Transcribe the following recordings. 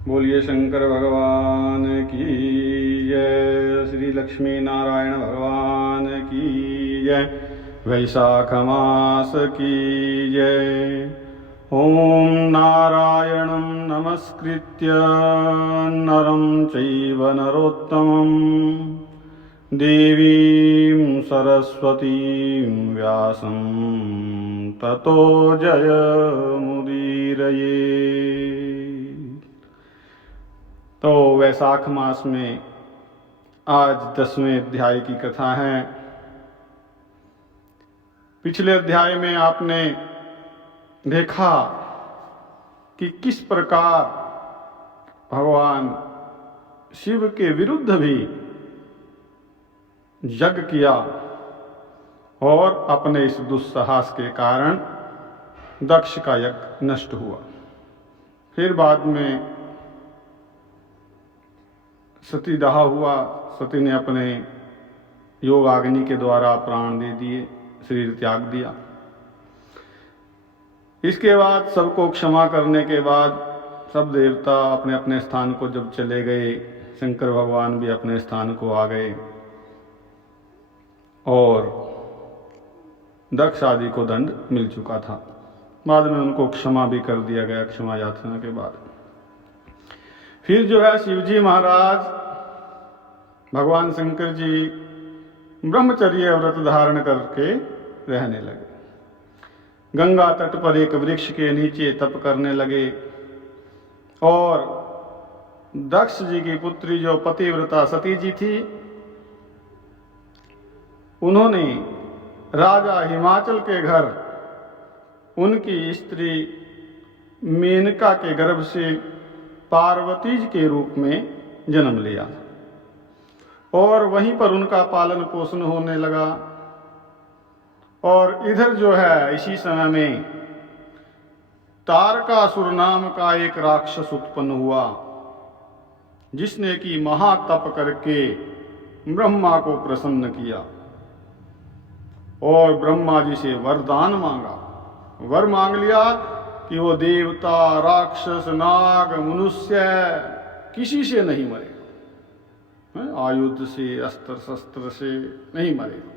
बोलिए शंकर भगवान की जय। श्री लक्ष्मी नारायण भगवान की जय। वैशाख मास की जय। ओम नारायणं नमस्कृत्य नरं चैव नरोत्तमं देवीं सरस्वतीं व्यासं ततो जयमुदीरये। तो वैशाख मास में आज 10वें अध्याय की कथा है। पिछले अध्याय में आपने देखा कि किस प्रकार भगवान शिव के विरुद्ध भी यज्ञ किया और अपने इस दुस्साहस के कारण दक्ष का यज्ञ नष्ट हुआ। फिर बाद में सतीदाह हुआ। सती ने अपने योग अग्नि के द्वारा प्राण दे दिए, शरीर त्याग दिया। इसके बाद सबको क्षमा करने के बाद सब देवता अपने अपने स्थान को जब चले गए, शंकर भगवान भी अपने स्थान को आ गए और दक्ष आदि को दंड मिल चुका था। बाद में उनको क्षमा भी कर दिया गया, क्षमा याचना के बाद। फिर जो है शिवजी महाराज, भगवान शंकर जी ब्रह्मचर्य व्रत धारण करके रहने लगे। गंगा तट पर एक वृक्ष के नीचे तप करने लगे और दक्ष जी की पुत्री जो पतिव्रता सती जी थी, उन्होंने राजा हिमाचल के घर उनकी स्त्री मेनका के गर्भ से पार्वती जी के रूप में जन्म लिया और वहीं पर उनका पालन पोषण होने लगा। और इधर जो है इसी समय में तारकासुर नाम का एक राक्षस उत्पन्न हुआ, जिसने कि महातप करके ब्रह्मा को प्रसन्न किया और ब्रह्मा जी से वरदान मांगा। वर मांग लिया कि वो देवता, राक्षस, नाग, मनुष्य किसी से नहीं मरेगा, आयुध से, अस्त्र शस्त्र से नहीं मरेगा,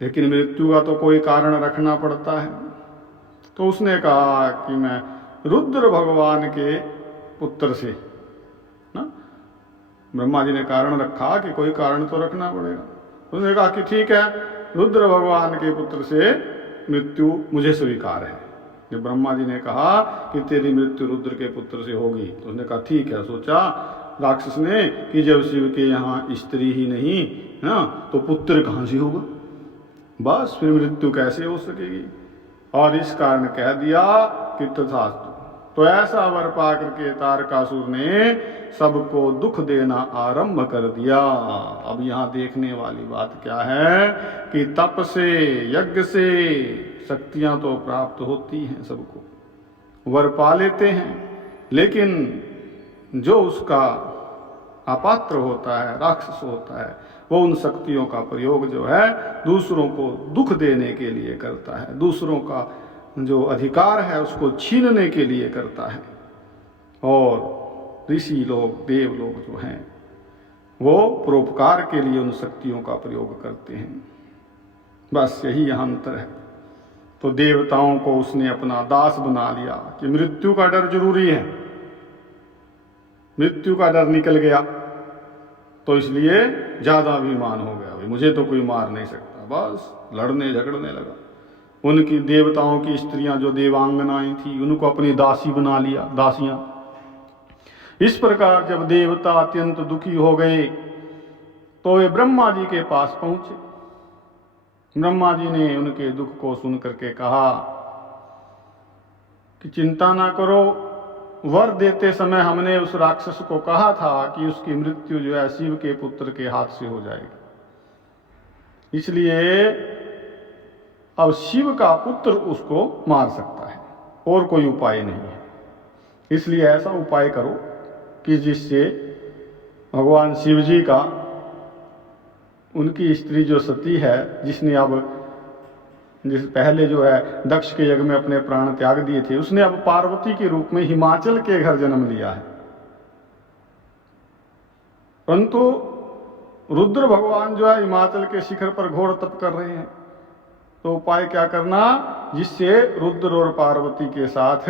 लेकिन मृत्यु का तो कोई कारण रखना पड़ता है। तो उसने कहा कि मैं रुद्र भगवान के पुत्र से ना, ब्रह्मा जी ने कारण रखा कि कोई कारण तो रखना पड़ेगा। उसने कहा कि ठीक है, रुद्र भगवान के पुत्र से मृत्यु मुझे स्वीकार है। जब ब्रह्मा जी ने कहा कि तेरी मृत्यु रुद्र के पुत्र से होगी, तो उसने कहा ठीक है। सोचा राक्षस ने कि जब शिव के यहाँ स्त्री ही नहीं ना, तो पुत्र कहाँ से होगा, बस फिर मृत्यु कैसे हो सकेगी। और इस कारण कह दिया कि तथास्तु। तो ऐसा वर पा करके तारकासुर ने सबको दुख देना आरंभ कर दिया। अब यहाँ देखने वाली बात क्या है कि तप से, यज्ञ से शक्तियां तो प्राप्त होती हैं, सबको वर पा लेते हैं, लेकिन जो उसका अपात्र होता है, राक्षस होता है, वो उन शक्तियों का प्रयोग जो है दूसरों को दुख देने के लिए करता है, दूसरों का जो अधिकार है उसको छीनने के लिए करता है। और ऋषि लोग, देव लोग जो हैं वो परोपकार के लिए उन शक्तियों का प्रयोग करते हैं। बस यही यहाँ अंतर है। तो देवताओं को उसने अपना दास बना लिया कि मृत्यु का डर जरूरी है, मृत्यु का डर निकल गया तो इसलिए ज्यादा अभिमान हो गया, भाई मुझे तो कोई मार नहीं सकता, बस लड़ने झगड़ने लगा। उनकी देवताओं की स्त्रियां जो देवांगनाएं थी, उनको अपनी दासी बना लिया, दासियां। इस प्रकार जब देवता अत्यंत दुखी हो गए तो वे ब्रह्मा जी के पास पहुंचे। ब्रह्मा जी ने उनके दुख को सुन करके कहा कि चिंता ना करो, वर देते समय हमने उस राक्षस को कहा था कि उसकी मृत्यु जो है शिव के पुत्र के हाथ से हो जाएगी, इसलिए अब शिव का पुत्र उसको मार सकता है और कोई उपाय नहीं है। इसलिए ऐसा उपाय करो कि जिससे भगवान शिव जी का, उनकी स्त्री जो सती है, जिसने अब जिस पहले जो है दक्ष के यज्ञ में अपने प्राण त्याग दिए थे, उसने अब पार्वती के रूप में हिमाचल के घर जन्म लिया है। परंतु रुद्र भगवान जो है हिमाचल के शिखर पर घोर तप कर रहे हैं। तो उपाय क्या करना, जिससे रुद्र और पार्वती के साथ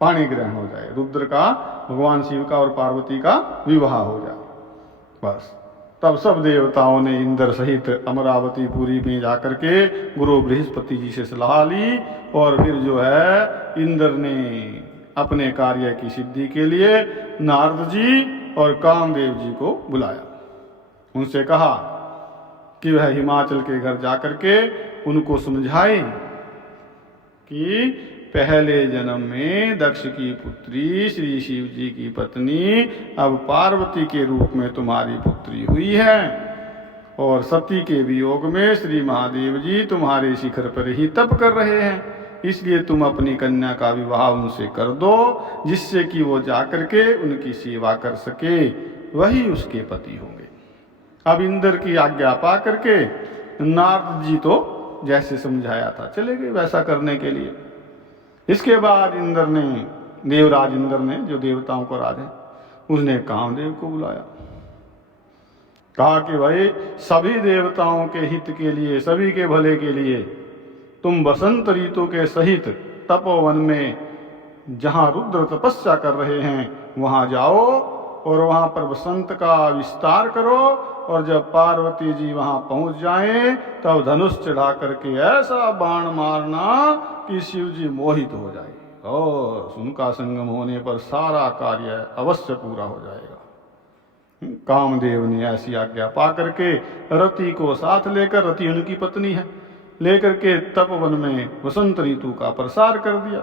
पाणी ग्रहण हो जाए, रुद्र का भगवान शिव का और पार्वती का विवाह हो जाए। बस तब सब देवताओं ने इंद्र सहित अमरावती पुरी में जाकर के गुरु बृहस्पति जी से सलाह ली, और फिर जो है इंद्र ने अपने कार्य की सिद्धि के लिए नारद जी और कामदेव जी को बुलाया। उनसे कहा कि वह हिमाचल के घर जाकर के उनको समझाए कि पहले जन्म में दक्ष की पुत्री श्री शिव जी की पत्नी अब पार्वती के रूप में तुम्हारी पुत्री हुई है, और सती के वियोग में श्री महादेव जी तुम्हारे शिखर पर ही तप कर रहे हैं, इसलिए तुम अपनी कन्या का विवाह उनसे कर दो, जिससे कि वो जाकर के उनकी सेवा कर सके, वही उसके पति होंगे। अब इंद्र की आज्ञा पा करके नारद जी तो जैसे समझाया था चले गए वैसा करने के लिए। इसके बाद इंद्र ने, देवराज इंद्र ने, जो देवताओं को राज है, उसने कामदेव को बुलाया। कहा कि भाई सभी देवताओं के हित के लिए, सभी के भले के लिए तुम बसंत ऋतु के सहित तपोवन में जहां रुद्र तपस्या कर रहे हैं वहां जाओ, और वहां पर बसंत का विस्तार करो, और जब पार्वती जी वहां पहुंच जाएं तब धनुष चढ़ा करके ऐसा बाण मारना कि शिव जी मोहित हो जाए, और उनका संगम होने पर सारा कार्य अवश्य पूरा हो जाएगा। कामदेव ने ऐसी आज्ञा पा करके रति को साथ लेकर, रति उनकी पत्नी है, लेकर के तपवन में वसंत ऋतु का प्रसार कर दिया।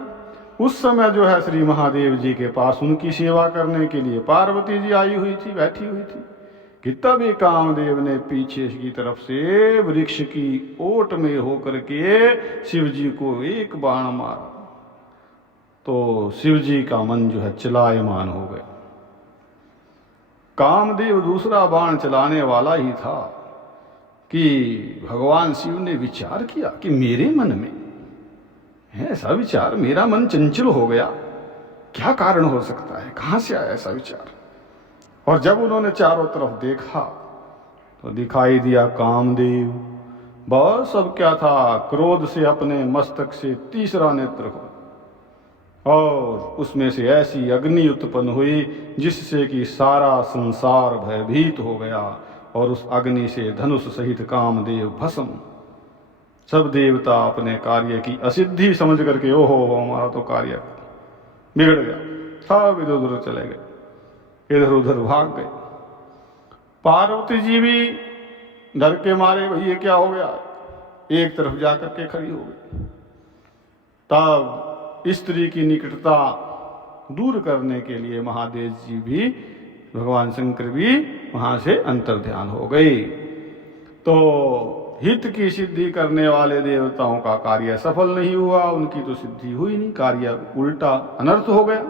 उस समय जो है श्री महादेव जी के पास उनकी सेवा करने के लिए पार्वती जी आई हुई थी, बैठी हुई थी, कि तभी कामदेव ने पीछे की तरफ से वृक्ष की ओट में होकर के शिव जी को एक बाण मारा, तो शिव जी का मन जो है चलायमान हो गया। कामदेव दूसरा बाण चलाने वाला ही था कि भगवान शिव ने विचार किया कि मेरे मन में है ऐसा विचार, मेरा मन चंचल हो गया, क्या कारण हो सकता है, कहां से आया ऐसा विचार। और जब उन्होंने चारों तरफ देखा तो दिखाई दिया कामदेव, बस अब क्या था, क्रोध से अपने मस्तक से तीसरा नेत्र हो, और उसमें से ऐसी अग्नि उत्पन्न हुई जिससे कि सारा संसार भयभीत हो गया, और उस अग्नि से धनुष सहित कामदेव भस्म। सब देवता अपने कार्य की असिद्धि समझ करके ओहो हमारा तो कार्य बिगड़ गया, सब इधर उधर चले गए, इधर उधर भाग गए। पार्वती जी भी डर के मारे भैया क्या हो गया, एक तरफ जाकर के खड़ी हो गई। तब स्त्री की निकटता दूर करने के लिए महादेव जी भी, भगवान शंकर भी वहां से अंतर्ध्यान हो गए। तो हित की सिद्धि करने वाले देवताओं का कार्य सफल नहीं हुआ, उनकी तो सिद्धि हुई नहीं, कार्य उल्टा अनर्थ हो गया।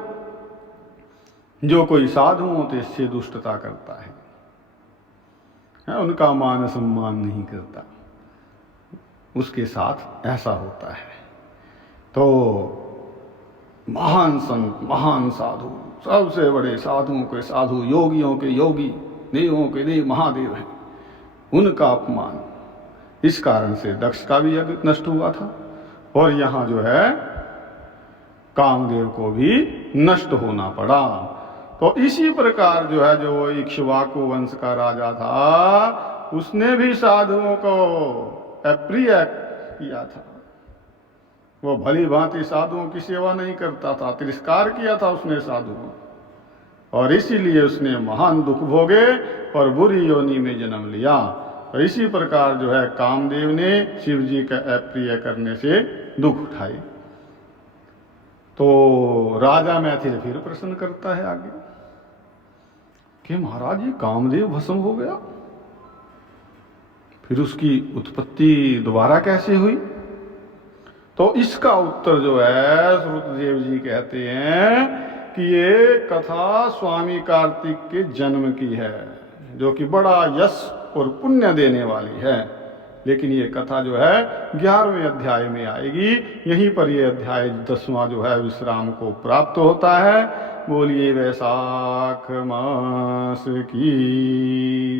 जो कोई साधु होते से दुष्टता करता है, उनका मान सम्मान नहीं करता, उसके साथ ऐसा होता है। तो महान संत, महान साधु, सबसे बड़े साधुओं के साधु, योगियों के योगी, देवों के देव महादेव हैं, उनका अपमान, इस कारण से दक्ष का भी यज्ञ नष्ट हुआ था, और यहाँ जो है कामदेव को भी नष्ट होना पड़ा। तो इसी प्रकार जो है, जो वो इक्ष्वाकु वंश का राजा था, उसने भी साधुओं को अप्रिय किया था। वो भली भांति साधुओं की सेवा नहीं करता था, तिरस्कार किया था उसने साधुओं, और इसीलिए उसने महान दुख भोगे और बुरी योनि में जन्म लिया। और इसी प्रकार जो है कामदेव ने शिव जी का अप्रिय करने से दुख उठाए। तो राजा मैथिल फिर प्रश्न करता है आगे कि महाराज ये कामदेव भस्म हो गया, फिर उसकी उत्पत्ति दोबारा कैसे हुई? तो इसका उत्तर जो है श्रुतदेव जी कहते हैं कि ये कथा स्वामी कार्तिक के जन्म की है, जो कि बड़ा यश और पुण्य देने वाली है। लेकिन ये कथा जो है 11वें अध्याय में आएगी। यहीं पर ये अध्याय 10वां जो है विश्राम को प्राप्त होता है। बोलिए वैशाख मास की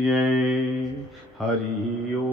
जय। हरि ओम।